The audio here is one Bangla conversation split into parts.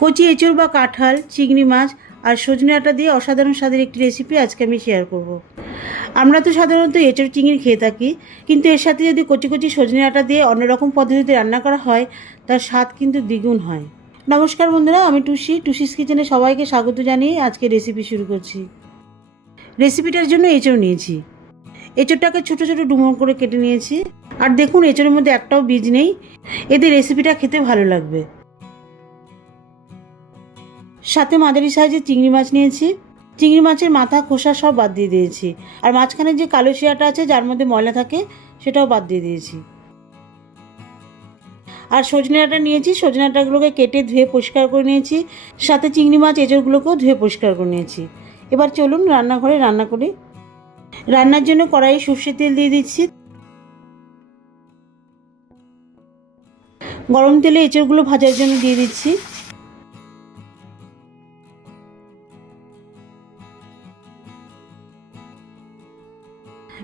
কচি এঁচড় বা কাঁঠাল, চিংড়ি মাছ আর সজনে ডাঁটা দিয়ে অসাধারণ স্বাদের একটি রেসিপি আজকে আমি শেয়ার করব। আমরা তো সাধারণত এঁচড় চিংড়ি খেয়ে থাকি, কিন্তু এর সাথে যদি কচি কচি সজনে ডাঁটা দিয়ে অন্যরকম পদ্ধতিতে রান্না করা হয় তার স্বাদ কিন্তু দ্বিগুণ হয়। নমস্কার বন্ধুরা, আমি টুসিস কিচেনে সবাইকে স্বাগত জানিয়ে আজকে রেসিপি শুরু করছি। রেসিপিটার জন্য এঁচড় নিয়েছি। এঁচড়টাকে ছোটো ছোটো ডুমো করে কেটে নিয়েছি। আর দেখুন, এঁচড়ের মধ্যে একটাও বীজ নেই, এতে রেসিপিটা খেতে ভালো লাগবে। সাথে মাঝারি সাইজের চিংড়ি মাছ নিয়েছি। চিংড়ি মাছের মাথা খোসা সব বাদ দিয়ে দিয়েছি, আর মাঝখানে যে কালো শিরাটা আছে যার মধ্যে ময়লা থাকে সেটাও বাদ দিয়ে দিয়েছি। আর সজনে ডাঁটা নিয়েছি, সজনে ডাঁটাগুলোকে কেটে ধুয়ে পরিষ্কার করে নিয়েছি। সাথে চিংড়ি মাছ এঁচড়গুলোকেও ধুয়ে পরিষ্কার করে নিয়েছি। এবার চলুন রান্নাঘরে রান্না করি। রান্নার জন্য কড়াইয়ে সর্ষের তেল দিয়ে দিচ্ছি। গরম তেলে এঁচড়গুলো ভাজার জন্য দিয়ে দিচ্ছি।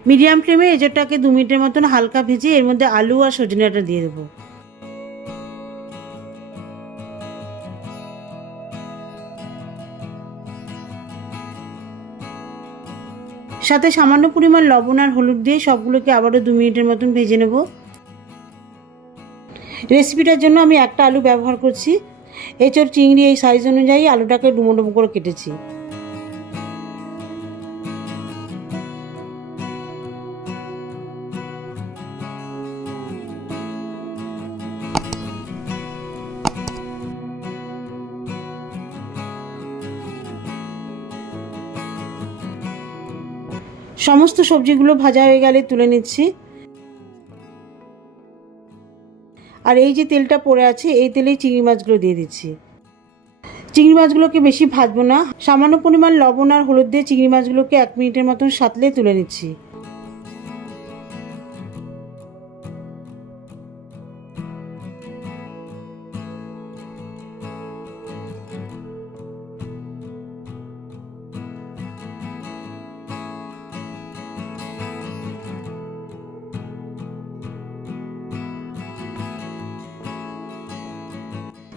মিডিয়াম ফ্লেমে এঁচড়টাকে 2 মিনিটের মতন হালকা ভেজে এর মধ্যে আলু আর সজনে ডাঁটা দিয়ে দেবো। সাথে সামান্য পরিমাণ লবণ আর হলুদ দিয়ে সবগুলোকে আবারও 2 মিনিটের মতন ভেজে নেব। রেসিপিটার জন্য আমি একটা আলু ব্যবহার করছি। এঁচড় চিংড়ি এই সাইজ অনুযায়ী আলুটাকে ডুমো ডুমো করে কেটেছি। সমস্ত সবজিগুলো ভাজা হয়ে গেলে তুলে নিচ্ছি। আর এই যে তেলটা পড়ে আছে এই তেলেই চিংড়ি মাছগুলো দিয়ে দিচ্ছি। চিংড়ি মাছগুলোকে বেশি ভাজবো না, সামান্য পরিমাণ লবণ আর হলুদ দিয়ে চিংড়ি মাছগুলোকে 1 মিনিটের মতন সাঁতলে তুলে নিচ্ছি।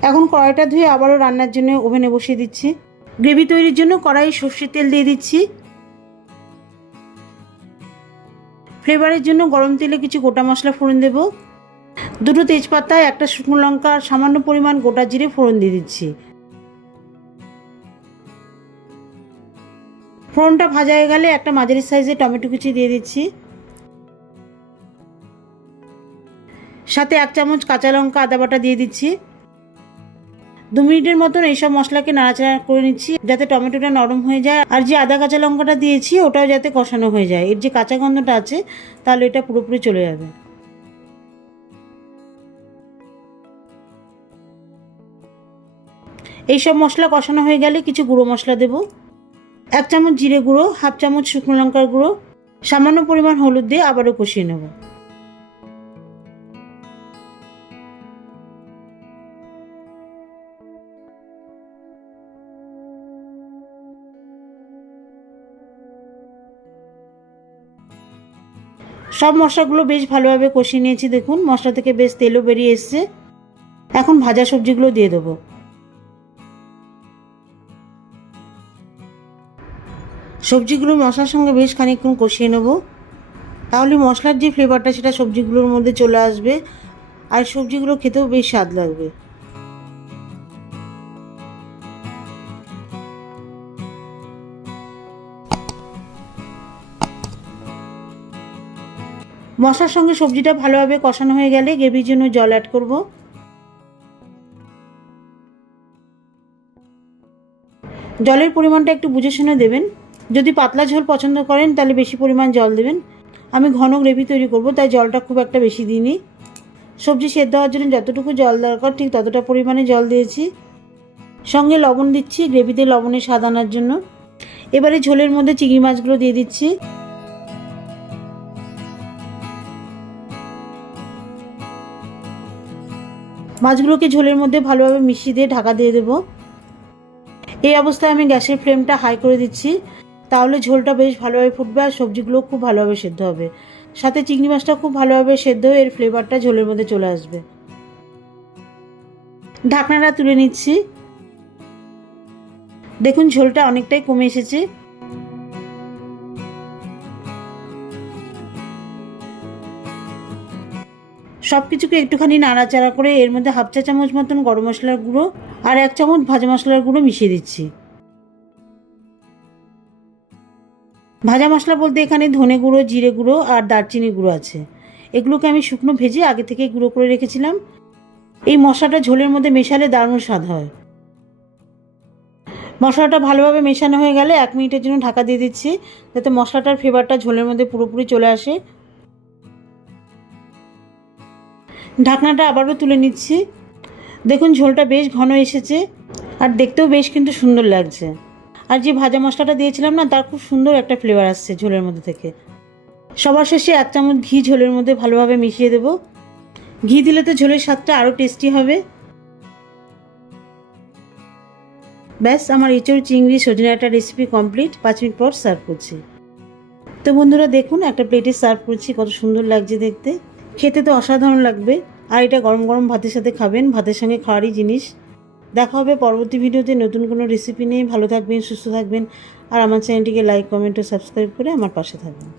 এখন কড়াইটা ধুয়ে আবারও রান্নার জন্য ওভেনে বসিয়ে দিচ্ছি। গ্রেভি তৈরির জন্য কড়াইয়ে সর্ষের তেল দিয়ে দিচ্ছি। ফ্লেভারের জন্য গরম তেলে কিছু গোটা মশলা ফোড়ন দেব। 2টো তেজপাতা, 1টা শুকনো লঙ্কা আর সামান্য পরিমাণ গোটা জিরে ফোড়ন দিয়ে দিচ্ছি। ফোড়নটা ভাজা হয়ে গেলে একটা মাঝারি সাইজের টমেটো কুচি দিয়ে দিচ্ছি। সাথে 1 চামচ কাঁচা লঙ্কা আদা বাটা দিয়ে দিচ্ছি। 2 মিনিটের মতন এইসব মশলাকে নাড়াচাড়া করে নিচ্ছি যাতে টমেটোটা নরম হয়ে যায়, আর যে আদা কাঁচা লঙ্কাটা দিয়েছি ওটাও যাতে কষানো হয়ে যায়। এর যে কাঁচা গন্ধটা আছে তাহলে এটা পুরোপুরি চলে যাবে। এইসব মশলা কষানো হয়ে গেলে কিছু গুঁড়ো মশলা দেব। 1 চামচ জিরে গুঁড়ো, 1/2 চামচ শুকনো লঙ্কার গুঁড়ো, সামান্য পরিমাণ হলুদ দিয়ে আবারও কষিয়ে নেব। সব মশলাগুলো বেশ ভালোভাবে কষিয়ে নিয়েছি। দেখুন মশলা থেকে বেশ তেলও বেরিয়ে এসছে। এখন ভাজা সবজিগুলো দিয়ে দেবো। সবজিগুলো মশলার সঙ্গে বেশ খানিকক্ষণ কষিয়ে নেব, তাহলে মশলার যে ফ্লেভারটা সেটা সবজিগুলোর মধ্যে চলে আসবে আর সবজিগুলো খেতেও বেশ স্বাদ লাগবে। মশলার সঙ্গে সবজিটা ভালোভাবে কষানো হয়ে গেলে গ্রেভির জন্য জল অ্যাড করব। জলের পরিমাণটা একটু বুঝে শুনে দেবেন। যদি পাতলা ঝোল পছন্দ করেন তাহলে বেশি পরিমাণ জল দেবেন। আমি ঘন গ্রেভি তৈরি করব, তাই জলটা খুব একটা বেশি দিইনি। সবজি সেদ্ধ হওয়ার জন্য যতটুকু জল দরকার ঠিক ততটা পরিমাণে জল দিয়েছি। সঙ্গে লবণ দিচ্ছি গ্রেভিতে লবণের স্বাদ আনার জন্য। এবারে ঝোলের মধ্যে চিংড়ি মাছগুলো দিয়ে দিচ্ছি। মাছগুলোকে ঝোলের মধ্যে ভালোভাবে মিশিয়ে দিয়ে ঢাকা দিয়ে দেবো। এই অবস্থায় আমি গ্যাসের ফ্লেমটা হাই করে দিচ্ছি, তাহলে ঝোলটা বেশ ভালোভাবে ফুটবে আর সবজিগুলো খুব ভালোভাবে সেদ্ধ হবে। সাথে চিংড়ি মাছটা খুব ভালোভাবে সেদ্ধ হয়ে এর ফ্লেভারটা ঝোলের মধ্যে চলে আসবে। ঢাকনাটা তুলে নিচ্ছি। দেখুন ঝোলটা অনেকটাই কমে এসেছে। সব কিছুকে একটুখানি নাড়াচাড়া করে এর মধ্যে হাফ চা চামচ মতন গরম মশলার গুঁড়ো আর 1 চামচ ভাজা মশলার গুঁড়ো মিশিয়ে দিচ্ছি। ভাজা মশলা বলতে এখানে ধনে গুঁড়ো, জিরে গুঁড়ো আর দারচিনি গুঁড়ো আছে। এগুলোকে আমি শুকনো ভেজে আগে থেকে গুঁড়ো করে রেখেছিলাম। এই মশলাটা ঝোলের মধ্যে মেশালে দারুণ স্বাদ হয়। মশলাটা ভালোভাবে মেশানো হয়ে গেলে 1 মিনিটের জন্য ঢাকা দিয়ে দিচ্ছি, যাতে মশলাটার ফ্লেভারটা ঝোলের মধ্যে পুরোপুরি চলে আসে। ঢাকনাটা আবারও তুলে নিচ্ছি। দেখুন ঝোলটা বেশ ঘন এসেছে আর দেখতেও বেশ কিন্তু সুন্দর লাগছে। আর যে ভাজা মশলাটা দিয়েছিলাম না, তার খুব সুন্দর একটা ফ্লেভার আসছে ঝোলের মধ্যে থেকে। সবার শেষে 1 চামচ ঘি ঝোলের মধ্যে ভালোভাবে মিশিয়ে দেব। ঘি দিলে তো ঝোলের স্বাদটা আরও টেস্টি হবে। ব্যাস, আমার এঁচোড় চিংড়ি সজনে ডাঁটা রেসিপি কমপ্লিট। 5 মিনিট পর সার্ভ করছি। তো বন্ধুরা দেখুন, একটা প্লেটে সার্ভ করছি, কত সুন্দর লাগছে দেখতে। খেতে তো অসাধারণ লাগবে। আর এটা গরম গরম ভাতের সাথে খাবেন, ভাতের সঙ্গে খাওয়ারই জিনিস। দেখা হবে পরবর্তী ভিডিওতে নতুন কোনো রেসিপি নিয়ে। ভালো থাকবেন, সুস্থ থাকবেন আর আমার চ্যানেলটিকে লাইক, কমেন্ট ও সাবস্ক্রাইব করে আমার পাশে থাকবেন।